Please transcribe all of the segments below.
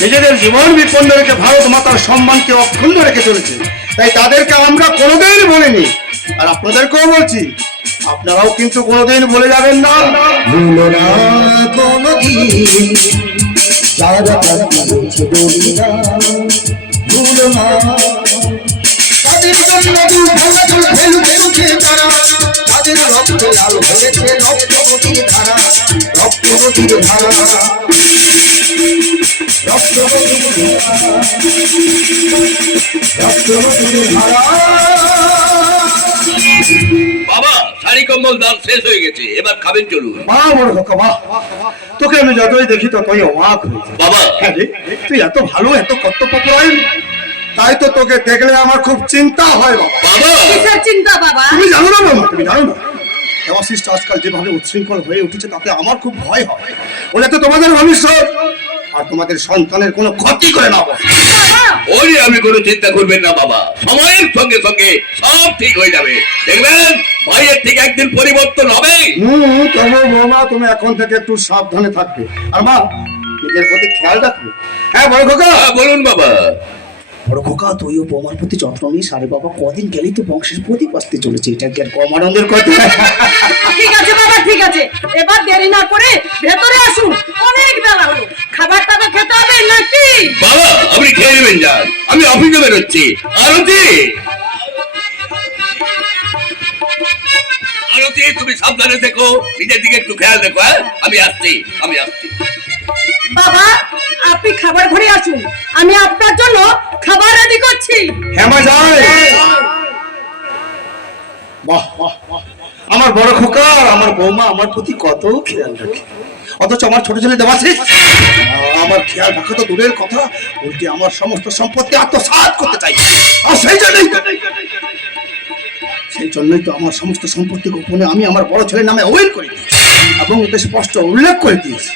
নিজেদের জীবন বিপন্ন রেখে ভারত মাতার সম্মানকে অক্ষুণ্ণ রেখে চলেছে। তাই তাদেরকে আমরা কোনোদিন বলিনি। আর আপনাদেরকেও বলছি, আপনারাও কিন্তু কোনোদিন বলে যাবেন না। তাদের জন্য ভাঙা হয়েছে রক্ত ধারা রক্ত নদীর ধারা। বাবা শাড়ি কম্বল দাম শেষ হয়ে গেছে। এবার খাবেন চলুন। মা বড় খোকা মা তোকে আমি যতই দেখি ততই অবাক বাবা। হ্যাঁ রে, তুই এত ভালো এত কর্তব্যপরায়ণ তাই তো তোকে দেখলে আমার খুব চিন্তা হয় বাবা। বাবা! চিন্তা বাবা? তুমি জানো না বাবা তুমি জানো না। দেবাশিস আজকাল যেভাবে উচ্ছৃঙ্খল হয়ে উঠেছে তাতে আমার খুব ভয় হয়। ওরা তো তোমাদের ভবিষ্যৎ। আর তোমাদের সন্তানের কোনো ক্ষতি করে না ওই আমি কোনো চিন্তা করবেন না বাবা। সময়ের সঙ্গে সঙ্গে সব ঠিক হয়ে যাবে। দেখবেন? ভাইয়ের ঠিক একদিন পরিবর্তন হবে। তবে মামা তুমি এখন থেকে একটু সাবধানে থাকবে। আর মা নিজের প্রতি খেয়াল রাখবে। হ্যাঁ বড় খোকা। হ্যাঁ, বলুন বাবা। বড় খোকা তুইও বৌমার প্রতি যত্ন নিস। আরে বাবা কদিন গেলেই তো বংশের প্রদীপ আসতে চলেছে। এটা কি আর কম আনন্দের কথা? ঠিক আছে বাবা ঠিক আছে। এবার দেরি না করে ভেতরে আসুন। অনেক বেলা হলো। খাবারটা তো খেতে হবে নাকি? বাবা আপনি খেয়ে নেবেন যান আমি অফিসে বেরোচ্ছি। আরতি! আরতি তুমি সাবধানে দেখো নিজের দিকে একটু খেয়াল দেখো হ্যাঁ? আমি আসছি আমি আসছি। বাবা আপনি খাবার ঘরে আসুন। আমি আপনার জন্য খাবার রেডি করছি। হ্যাঁ মা যাই। বাহ বাহ। আমার বড় খোকা আমার বৌমা আমার প্রতি কত খেয়াল রাখে। অথচ আমার ছোট ছেলে দেবাশিস আমার খেয়াল রাখা তো দূরের কথা উল্টে আমার সমস্ত সম্পত্তি আত্মসাৎ করতে চাই। আর সেই জন্যই তো সেই জন্যই তো আমার সমস্ত সম্পত্তি গোপনে আমি আমার বড় ছেলের নামে উইল করে দিয়েছি এবং এতে স্পষ্ট উল্লেখ করে দিয়েছি।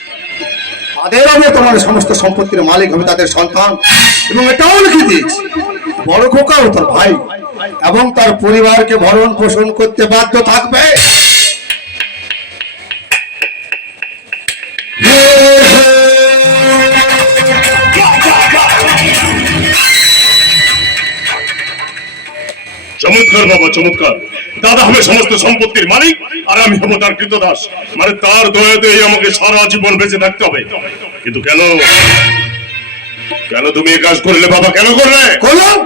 তাদের আমি তোমার সমস্ত সম্পত্তির মালিক হবে তাদের সন্তান। এবং এটাও লিখে দিয়েছি, বড় খোকা ও তার ভাই এবং তার পরিবারকে ভরণ পোষণ করতে বাধ্য থাকবে। চমৎকার বাবা, চমৎকার। দাদা হবে সমস্ত সম্পত্তির মালিক আর আমি হব তার কৃতদাস। মানে তার দয়াতেই আমাকে সারা জীবন বেঁচে থাকতে হবে। কিন্তু কেন? কেন তুমি এ কাজ করলে বাবা? কেন করলে? করলাম।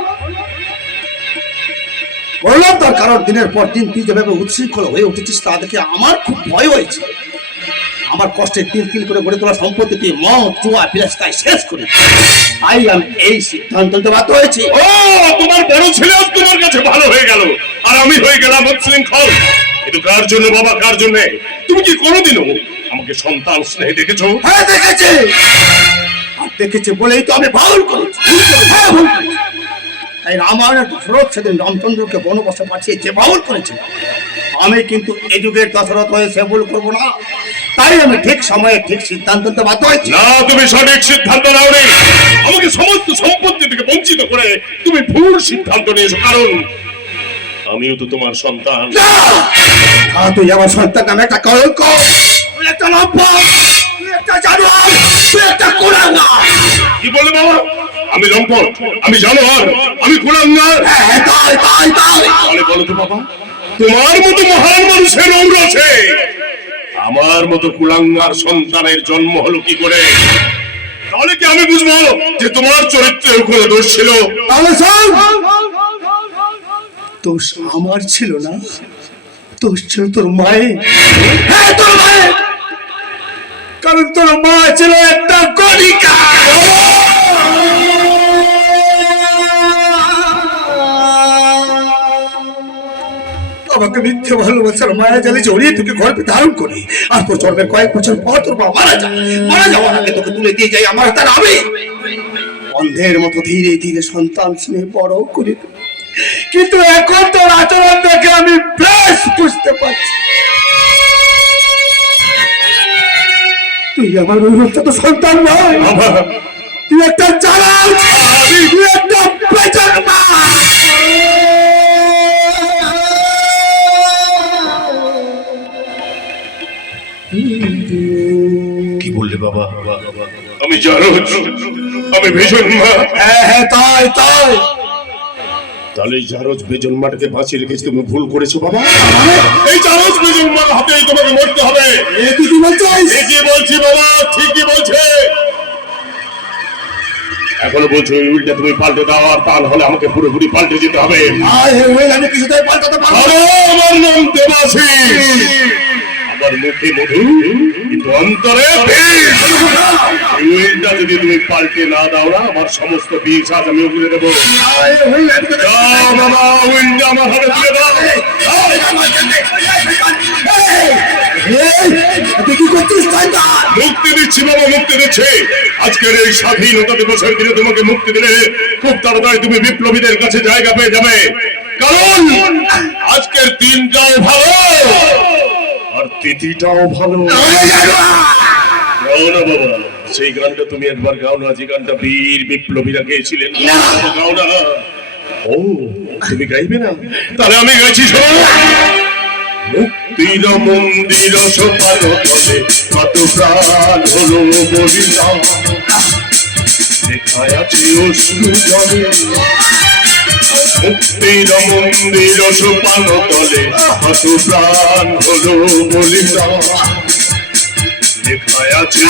করলাম তার কারণ দিনের পর দিন তুই যেভাবে উচ্ছৃঙ্খল হয়ে উঠেছিস তা দেখে আমার খুব ভয় হয়েছে। আমার কষ্টে তিল তিল করে গড়ে তোলা সম্পত্তি তুই মদ জুয়া বিলাসিতায় শেষ করে তাই আমি এই সিদ্ধান্ত নিতে বাধ্য হয়েছি। ও তোমার বড় ছেলে তোমার কাছে আমি হয়ে গেলাম উচ্ছৃঙ্খল। কিন্তু কার জন্য বাবা কার জন্য? তুমি কি কোনোদিনও আমাকে সন্তান স্নেহে দেখেছ? হ্যাঁ দেখেছি। আর দেখেছি বলেই তো আমি ভুল করেছি। হ্যাঁ ভুল তাই রামায়ণের দশরথ সেদিন রামচন্দ্রকে বনবাসে পাঠিয়ে যে ভুল করেছে আমি কিন্তু এই যুগের দশরথ হয়ে সে ভুল করব না। তাই আমি ঠিক সময়ে ঠিক সিদ্ধান্ত নিতে বাধ্য হয়েছি। না তুমি সঠিক সিদ্ধান্ত নাও নি আমাকে সমস্ত সম্পত্তি থেকে বঞ্চিত করে তুমি ভুল সিদ্ধান্ত নিয়েছো। কারণ আমিও তো তোমার সন্তান। তুই আমার সন্তান নামে একটা কলঙ্ক একটা তুই একটা জানোয়ার তুই একটা কুলাঙ্গা কি বললে বাবা? আমি লম্পট আমি জানোয়ার আমি কুলাঙ্গার হ্যাঁ তাই তাই তাই। তাহলে বলো তো বাবা? তোমার মতো মহান মানুষের অঙ্গ আছে। আমার মতো কুলাঙ্গার সন্তানের জন্ম হলো কি করে? তাহলে কি আমি বুঝব যে তোমার চরিত্রেও কোনো দোষ ছিল? তাহলে দোষ আমার ছিল না দোষ ছিল তোর মায়ের। হ্যাঁ তোর মায়ের। কারণ তোর মা ছিল একটা গণিকা আমাকে মিথ্যে ভালোবাসার মায়া জালে জড়িয়ে তোকে গর্ভে ধারণ করি। আর তোর জন্মের কয়েক বছর পর তোর মা মারা যায়। মারা যাওয়ার আগে তোকে তুলে দিয়ে যাই আমার তার আমি অন্ধের মতো ধীরে ধীরে সন্তান স্নেহ বড় করে। কিন্তু এখন তোর আচরণ দেখে আমি বেশ বুঝতে পারছি। তুই আমার তো সন্তান নয়। তুই একটা তুই একটা মা। কি বললে বাবা? আমি জানো আমি ভীষণ মা। হ্যাঁ হ্যাঁ তাই তাই। তাহলে এই জারজ বেজন মাটাকে বাঁচিয়ে রেখেছি তুমি ভুল করেছ বাবা। এই জারজ বেজন মার হাতেই তোমাকে মরতে হবে। এ কি ঠিকই বলছি বাবা? ঠিকই বলছে। এখনও বলছো এই উল্টা তুমি পাল্টে দাও আর তা হলে আমাকে পুরোপুরি পাল্টে যেতে হবে। আমার নাম দেবাশিস। আমার মুখে মধু, কিন্তু অন্তরে বিষ। যদি তুমি পাল্টে না দাও না, আমার সমস্ত বিষ আজ আমি উগলে দেবো। আমার হাতে তুলে মুক্তি দিচ্ছি বাবা মুক্তি দিচ্ছি। আজকের এই স্বাধীনতা দিবসের দিনে তোমাকে মুক্তি দিলে খুব তাড়াতাড়ি তুমি বিপ্লবীদের কাছে জায়গা পেয়ে যাবে। কারণ আজকের দিনটাও ভালো। তিথিটাও ভালো। গাও না বাবা সেই গানটা তুমি একবার গাও না যে গানটা বীর বিপ্লবীরা গেয়েছিলেন। গাও না। ও তুমি গাইবে না? তাহলে আমি গাইছি মুক্তির মন্দির সোপান তলে কত প্রাণ হলো বলিলাম লেখায় আছে অশ্রু জলে। মুক্তির মন্দির সোপান তলে হাসু প্রাণ হলো বলিদান লেখায় আছে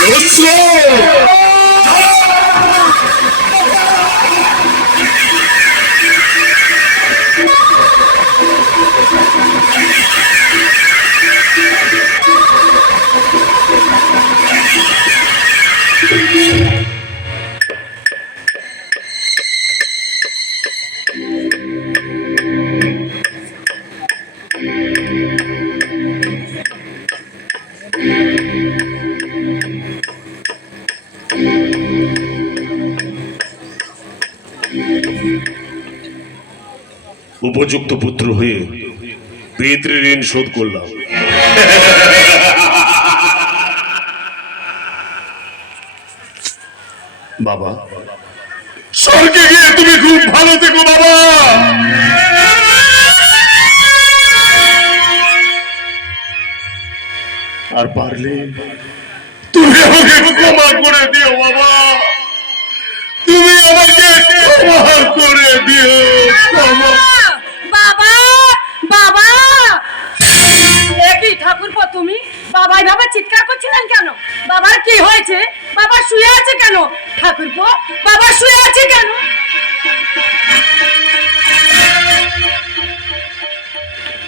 উপযুক্ত পুত্র হয়ে পিতৃঋণ শোধ করলাম। বাবা। স্বর্গে গিয়ে তুমি খুব ভালো থেকো, বাবা। আর পারলে তুমি আমাকে ক্ষমা করে দিও, বাবা। তুমি আমাকে ক্ষমা চিৎকার কেন? বাবার কি হয়েছে? বাবা শুয়ে আছে কেন? ঠাকুরপো বাবা শুয়ে আছে কেন?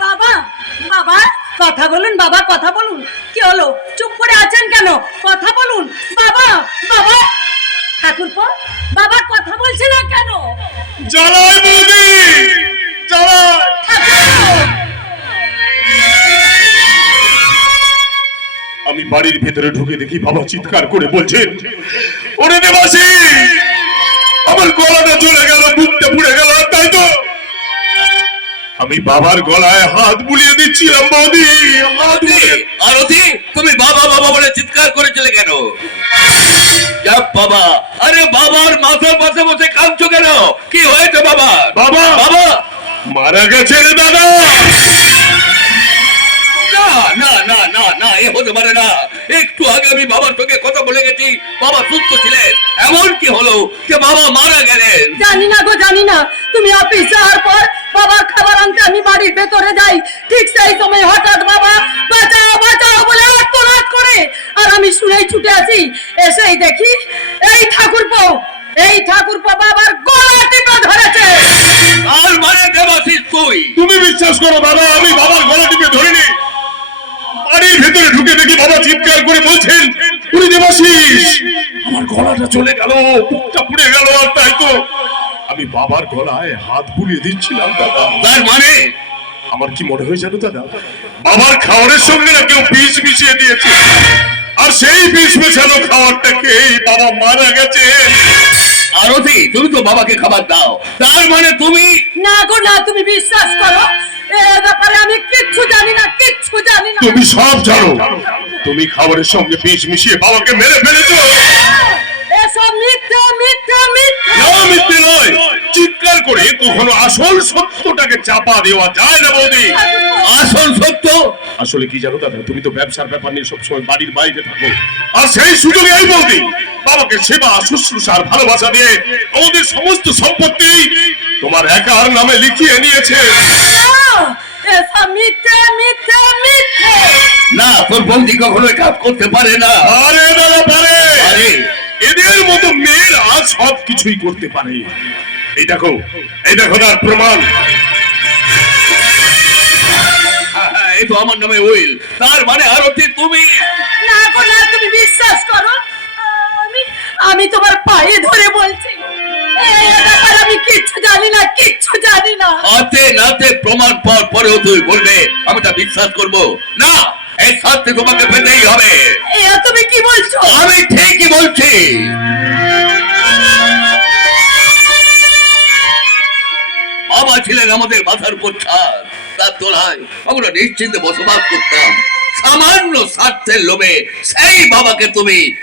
বাবা বাবা কথা বলুন বাবা কথা বলুন। কি হলো? চুপ করে আছেন কেন? কথা বলুন। বাবা বাবা ঠাকুরপো বাবা কথা বলছে না কেন? জ্বালায় বৌদি জ্বালায়। আমি বাড়ির ভেতরে ঢুকে দেখি বাবা চিৎকার করে বলছেন ওরে দেবাসী আমার গলাটা চলে গেল বুকটা পুড়ে গেল তাই তো আমি বাবার গলায় হাত বুলিয়ে দিচ্ছিলাম বৌদি আরতি তুমি বাবা বাবা বলে চিৎকার করেছিলে কেন? বাবা আরে বাবার মাথার পাশে বসে কাঁদছো কেন? কি হয়েছে বাবা? বাবা বাবা মারা গেছে রে দাদা। না না না না না এ হতে পারে না। একটু আগে আমি বাবার সঙ্গে কথা বলে গেছি বাবা সুস্থ ছিলেন। এমন কি হলো যে বাবা মারা গেলেন? জানি না গো জানি না। তুমি অফিস যাওয়ার পর বাবার খাবার আনতে আমি বাড়ির ভেতরে যাই। ঠিক সেই সময় হঠাৎ বাবা বাঁচাও বাঁচাও বলে আত্মনাদ করে। আর আমি শুনেই ছুটে আসি। এসেই দেখি এই ঠাকুরপো এই ঠাকুরপো বাবার গলা টিপে ধরেছে। আর মানে দেবাশিস তুই। তুমি বিশ্বাস করো বাবা আমি বাবার গলা টিপে ধরিনি। বাড়ির ভেতরে ঢুকে দেখি বাবা চিৎকার করে বলছেন, উনি দেবাশিস, আমার গলাটা চলে গেল, বুকটা পুড়ে গেল আর তাই তো। আমি বাবার গলায় হাত দিচ্ছিলাম, দাদা, তার মানে আমার কি মনে জানো দাদা, বাবার খাবারের সঙ্গে না কেউ বিষ মিশিয়ে দিয়েছে? আর সেই বিষ মেশানো খেয়েই বাবা মারা গেছে। আরতি তুমি তো বাবাকে খাবার দাও, তার মানে তুমি না গো, না, তুমি বিশ্বাস করো কিচ্ছু জানি না। তুমি সব জানো। তুমি খাবারের সঙ্গে বিষ মিশিয়ে বাবাকে মেরে ফেলেছো। এসব মিথ্যা মিথ্যা মিথ্যা। না মিথ্যে নয়। চিৎকার করে কখনো আসল সত্যটাকে চাপা দেওয়া যায় না বৌদি। আসল সত্য? আসলে কি জানো দাদা তুমি তো ব্যবসার ব্যাপার নিয়ে সবসময় বাড়ির বাইরে থাকো। আর সেই সুযোগে এই বৌদি। বাবাকে সেবা শুশ্রূষা আর ভালোবাসা দিয়ে আমাদের সমস্ত সম্পত্তি তোমার একার নামে লিখিয়ে নিয়েছে। না, মিথ্যে মিথ্যে মিথ্যে। না তোর বৌদি কখনো কাজ করতে পারে না। আরে দাদা পারে। আরে এদের মতো মেয়েরা সব কিছুই করতে পারে। এই দেখো এই দেখো তার প্রমাণ। হ্যাঁ, হ্যাঁ, এই তো আমার নামে উইল। তার মানে আরতি তুমি। না গো না তুমি বিশ্বাস করো। আমি আমি তোমার পায়ে ধরে বলছি। আমি কিচ্ছু জানি না কিচ্ছু জানি না। হাতে নাতে প্রমাণ পাওয়ার পরেও তুই বলবে আমি তা বিশ্বাস করব। না এই শাস্তি তোমাকে পেতেই হবে। তুমি কি বলছো? আমি ঠিকই বলছি। বাবা ছিলেন আমাদের মাথার উপর ছাদ তার তোলায় আমরা নিশ্চিন্তে বসবাস করতাম। সামান্য স্বার্থের লোভে সেই বাবাকে তুমি